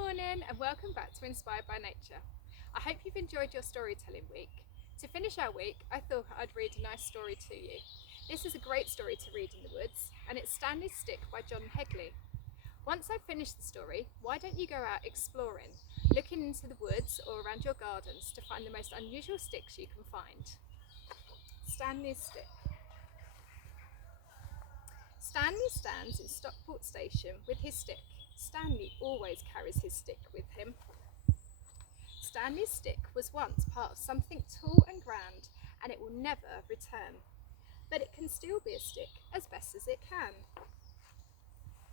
morning and welcome back to Inspired by Nature. I hope you've enjoyed your storytelling week. To finish our week, I thought I'd read a nice story to you. This is a great story to read in the woods, and it's Stanley's Stick by John Hegley. Once I've finished the story, why don't you go out exploring, looking into the woods or around your gardens to find the most unusual sticks you can find. Stanley's Stick. Stanley stands in Stockport Station with his stick. Stanley always carries his stick with him. Stanley's stick was once part of something tall and grand, and it will never return. But it can still be a stick as best as it can.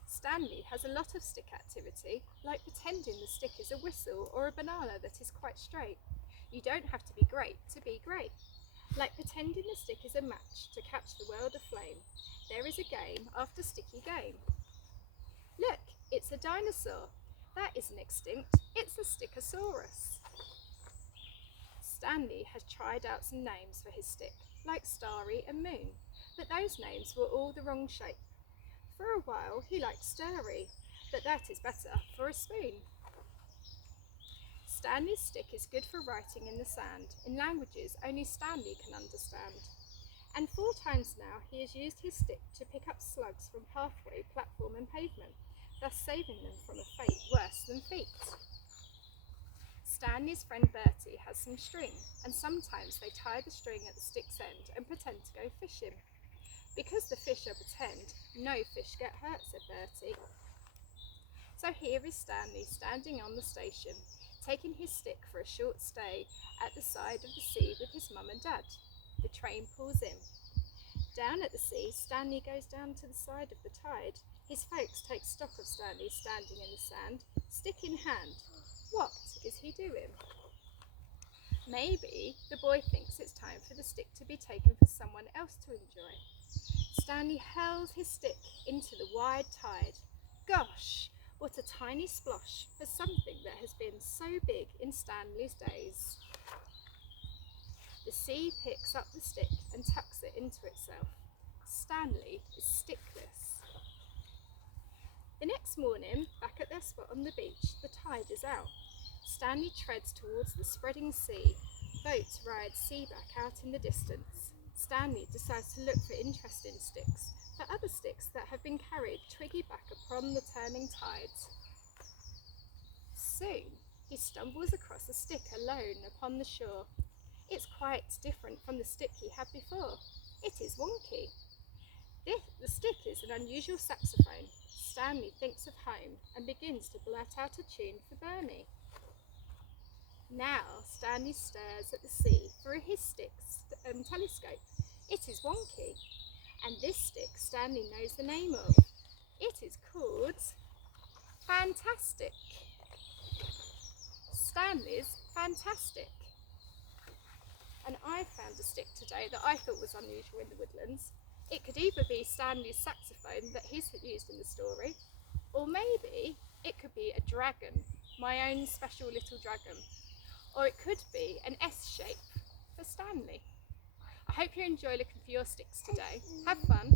Stanley has a lot of stick activity, like pretending the stick is a whistle or a banana that is quite straight. You don't have to be great to be great. Like pretending the stick is a match to catch the world aflame. There is a game after sticky game. Look, it's a dinosaur. That isn't extinct, it's a Stickosaurus. Stanley has tried out some names for his stick, like Starry and Moon, but those names were all the wrong shape. For a while he liked Stirry, but that is better for a spoon. Stanley's stick is good for writing in the sand, in languages only Stanley can understand. And 4 times now he has used his stick to pick up slugs from pathway, platform and pavement, thus saving them from a fate worse than feet. Stanley's friend Bertie has some string, and sometimes they tie the string at the stick's end and pretend to go fishing. Because the fish are pretend, no fish get hurt, said Bertie. So here is Stanley standing on the station, taking his stick for a short stay at the side of the sea with his mum and dad. The train pulls in. Down at the sea, Stanley goes down to the side of the tide. His folks take stock of Stanley standing in the sand, stick in hand. What is he doing? Maybe the boy thinks it's time for the stick to be taken for someone else to enjoy. Stanley hurls his stick into the wide tide. Gosh, what a tiny splosh for something that has been so big in Stanley's days. The sea picks up the stick and tucks it into itself. Stanley is stickless. The next morning, back at their spot on the beach, the tide is out. Stanley treads towards the spreading sea. Boats ride seaback out in the distance. Stanley decides to look for interesting sticks, for other sticks that have been carried twiggy back upon the turning tides. Soon, he stumbles across a stick alone upon the shore. It's quite different from the stick he had before. It is wonky. The stick is an unusual saxophone. Stanley thinks of home and begins to blurt out a tune for Bernie. Now Stanley stares at the sea through his stick's telescope. It is wonky. And this stick Stanley knows the name of. It is called Fantastic. Stanley's Fantastic. And I found a stick today that I thought was unusual in the woodlands. It could either be Stanley's saxophone that he's used in the story, or maybe it could be a dragon, my own special little dragon, or it could be an S shape for Stanley. I hope you enjoy looking for your sticks today. Have fun.